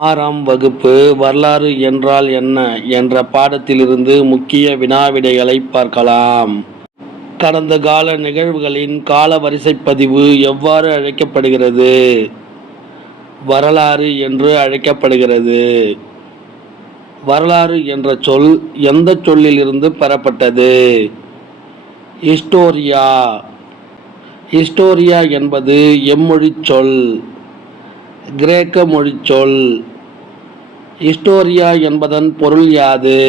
6ஆம் வகுப்பு வரலாறு என்றால் என்ன என்ற பாடத்திலிருந்து முக்கிய வினாவிடைகளை பார்க்கலாம். கடந்த கால நிகழ்வுகளின் கால வரிசைப்பதிவு எவ்வாறு அழைக்கப்படுகிறது? வரலாறு என்று அழைக்கப்படுகிறது. வரலாறு என்ற சொல் எந்த சொல்லிலிருந்து பெறப்பட்டது? ஹிஸ்டோரியா. ஹிஸ்டோரியா என்பது எம்மொழிச் சொல்? கிரேக்க மொழிச்சொல். ஹிஸ்டோரியா என்பதன் பொருள் யாது?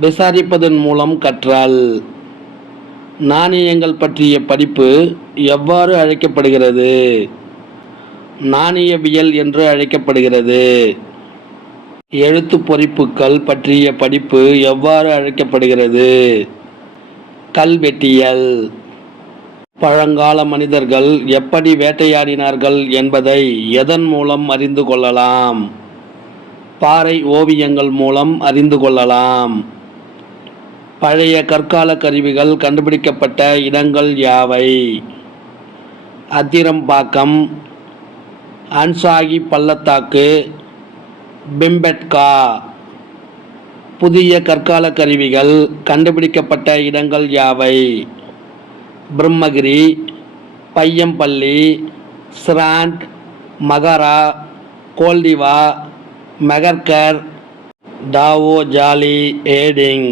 விசாரிப்பதன் மூலம் கற்றல். நாணயங்கள் பற்றிய படிப்பு எவ்வாறு அழைக்கப்படுகிறது? நாணயவியல் என்று அழைக்கப்படுகிறது. எழுத்து பொறிப்புகள் பற்றிய படிப்பு எவ்வாறு அழைக்கப்படுகிறது? கல்வெட்டியல். பழங்கால மனிதர்கள் எப்படி வேட்டையாடினார்கள் என்பதை எதன் மூலம் அறிந்து கொள்ளலாம்? பாறை ஓவியங்கள் மூலம் அறிந்து கொள்ளலாம். பழைய கற்கால கருவிகள் கண்டுபிடிக்கப்பட்ட இடங்கள் யாவை? அதிரம்பாக்கம், அன்சாகி பள்ளத்தாக்கு, பிம்பெட்கா. புதிய கற்கால கருவிகள் கண்டுபிடிக்கப்பட்ட இடங்கள் யாவை? பிரம்மகிரி, பையம்பள்ளி, ஸ்ராண்ட், மகாரா, கோல்டிவா, மெகர்கர், டாவோ ஜாலி, ஏடிங்.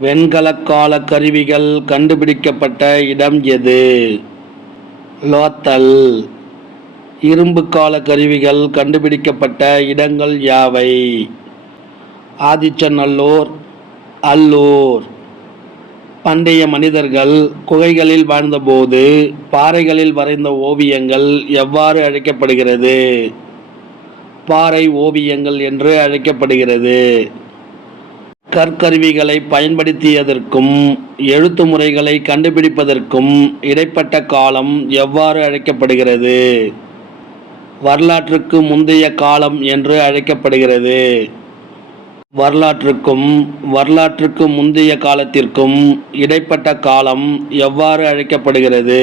வெண்கலக்கால கருவிகள் கண்டுபிடிக்கப்பட்ட இடம் எது? லோத்தல். இரும்பு கால கருவிகள் கண்டுபிடிக்கப்பட்ட இடங்கள் யாவை? ஆதிச்சநல்லூர், அல்லூர். பண்டைய மனிதர்கள் குகைகளில் வாழ்ந்தபோது பாறைகளில் வரைந்த ஓவியங்கள் எவ்வாறு அழைக்கப்படுகிறது? பாறை ஓவியங்கள் என்று அழைக்கப்படுகிறது. கற்கருவிகளை பயன்படுத்தியதற்கும் எழுத்து முறைகளை கண்டுபிடிப்பதற்கும் இடைப்பட்ட காலம் எவ்வாறு அழைக்கப்படுகிறது? வரலாற்றுக்கு முந்தைய காலம் என்று அழைக்கப்படுகிறது. வரலாற்றுக்கு முந்தைய காலத்திற்கும் இடைப்பட்ட காலம் எவ்வாறு அழைக்கப்படுகிறது?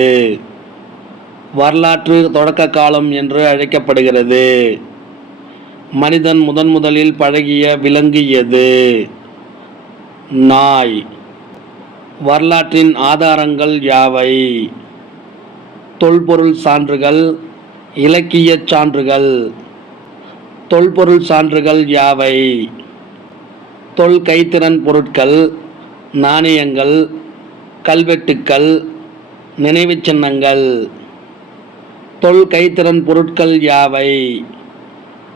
வரலாற்று தொடக்க காலம் என்று அழைக்கப்படுகிறது. மனிதன் முதலில் பழகிய விலங்கு எது? நாய். வரலாற்றின் ஆதாரங்கள் யாவை? தொல்பொருள் சான்றுகள், இலக்கியச் சான்றுகள். தொல்பொருள் சான்றுகள் யாவை? தொல் கைத்திறன் பொருட்கள், நாணயங்கள், கல்வெட்டுக்கள், நினைவுச் சின்னங்கள். தொல் கைத்திறன் பொருட்கள் யாவை?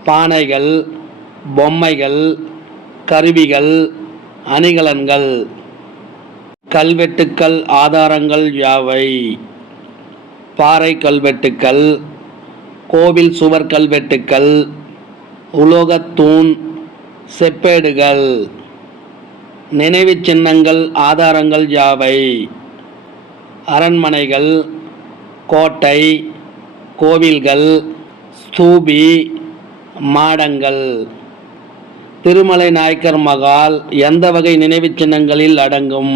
பானைகள், பொம்மைகள், கருவிகள், அணிகலன்கள். கல்வெட்டுக்கள் ஆதாரங்கள் யாவை? பாறை கல்வெட்டுக்கள், கோவில் சுவர் கல்வெட்டுக்கள், உலோகத்தூண், செப்பேடுகள். நினைவுச் சின்னங்கள் ஆதாரங்கள் யாவை? அரண்மனைகள், கோட்டை, கோவில்கள், ஸ்தூபி, மாடங்கள். திருமலை நாயக்கர் மகால் எந்த வகை நினைவுச் சின்னங்களில் அடங்கும்?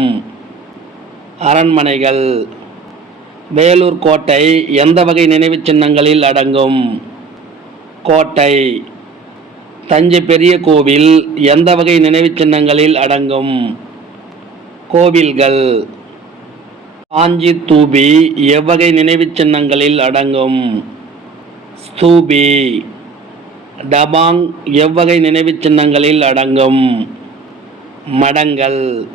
அரண்மனைகள். வேலூர் கோட்டை எந்த வகை நினைவுச் சின்னங்களில் அடங்கும்? கோட்டை. தஞ்சை பெரிய கோவில் எந்த வகை நினைவுச் சின்னங்களில் அடங்கும்? கோவில்கள். காஞ்சி தூபி எவ்வகை நினைவுச் சின்னங்களில் அடங்கும்? ஸ்தூபி. டபாங் எவ்வகை நினைவுச் சின்னங்களில் அடங்கும்? மடங்கள்.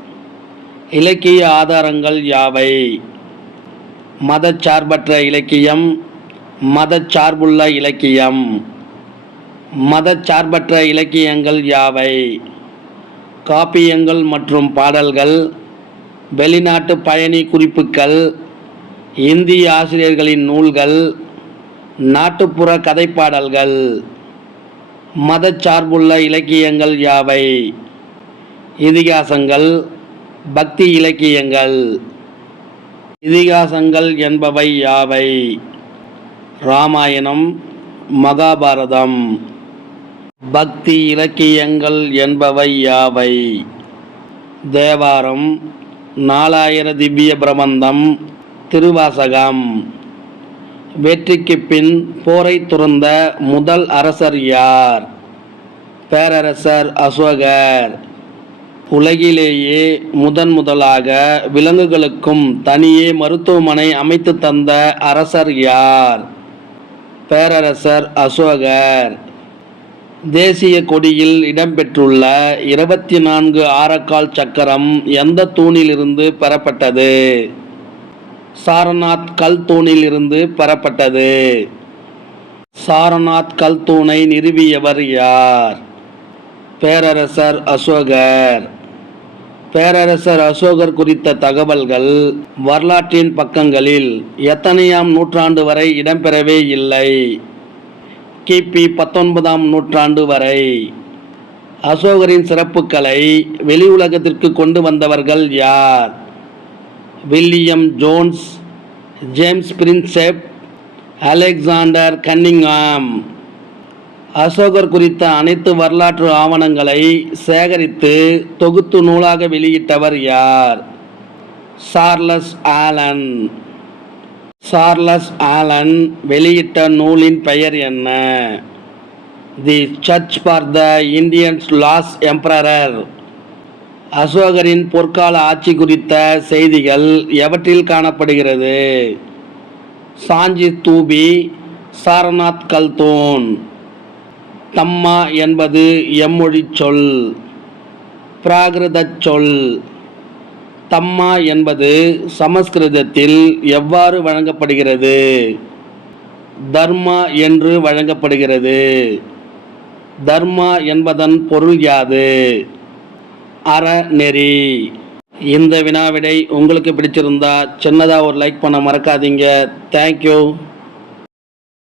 இலக்கிய ஆதாரங்கள் யாவை? மதச்சார்பற்ற இலக்கியம், மதச்சார்புள்ள இலக்கியம். மதச்சார்பற்ற இலக்கியங்கள் யாவை? காப்பியங்கள் மற்றும் பாடல்கள், வெளிநாட்டு பயணி குறிப்புகள், இந்திய ஆசிரியர்களின் நூல்கள், நாட்டுப்புற கதைப்பாடல்கள். மதச்சார்புள்ள இலக்கியங்கள் யாவை? இதிகாசங்கள், பக்தி இலக்கியங்கள். இதிகாசங்கள் என்பவை யாவை? இராமாயணம், மகாபாரதம். பக்தி இலக்கியங்கள் என்பவை யாவை? தேவாரம், நாலாயிர திவ்ய பிரபந்தம், திருவாசகம். வெற்றிக்குப் பின் போரை துறந்த முதல் அரசர் யார்? பேரரசர் அசோகர். உலகிலேயே முதலாக விலங்குகளுக்கும் தனியே மருத்துவமனை அமைத்து தந்த அரசர் யார்? பேரரசர் அசோகர். தேசிய கொடியில் இடம்பெற்றுள்ள 24 ஆரக்கால் சக்கரம் எந்த தூணிலிருந்து பெறப்பட்டது? சாரநாத் கல் தூணிலிருந்து பெறப்பட்டது. சாரநாத் கல் தூணை நிறுவியவர் யார்? பேரரசர் அசோகர். பேரரசர் அசோகர் குறித்த தகவல்கள் வரலாற்றின் பக்கங்களில் எத்தனையாம் நூற்றாண்டு வரை இடம்பெறவே இல்லை? கிபி 19ஆம் நூற்றாண்டு வரை. அசோகரின் சிறப்புகளை வெளி உலகத்திற்கு கொண்டு வந்தவர்கள் யார்? William Jones, James Prinsep, Alexander Cunningham. அசோகர் குறித்த அனைத்து வரலாற்று ஆவணங்களை சேகரித்து தொகுத்து நூலாக வெளியிட்டவர் யார்? Charles Alan. சார்லஸ் ஆலன் வெளியிட்ட நூலின் பெயர் என்ன? தி search for the Indians last emperor. அசோகரின் பொற்கால ஆட்சி குறித்த செய்திகள் எவற்றில் காணப்படுகிறது? சாஞ்சி தூபி, சாரநாத் கல் தூண். தம்மா என்பது எம்மொழி சொல். பிராகிருதச் சொல். தம்மா என்பது சமஸ்கிருதத்தில் எவ்வாறு வழங்கப்படுகிறது? தர்மா என்று வழங்கப்படுகிறது. தர்மா என்பதன் பொருள் யாது? அறநெறி. இந்த வினாவிடை உங்களுக்கு பிடிச்சிருந்தா சின்னதாக ஒரு லைக் பண்ண மறக்காதீங்க. தேங்க்யூ.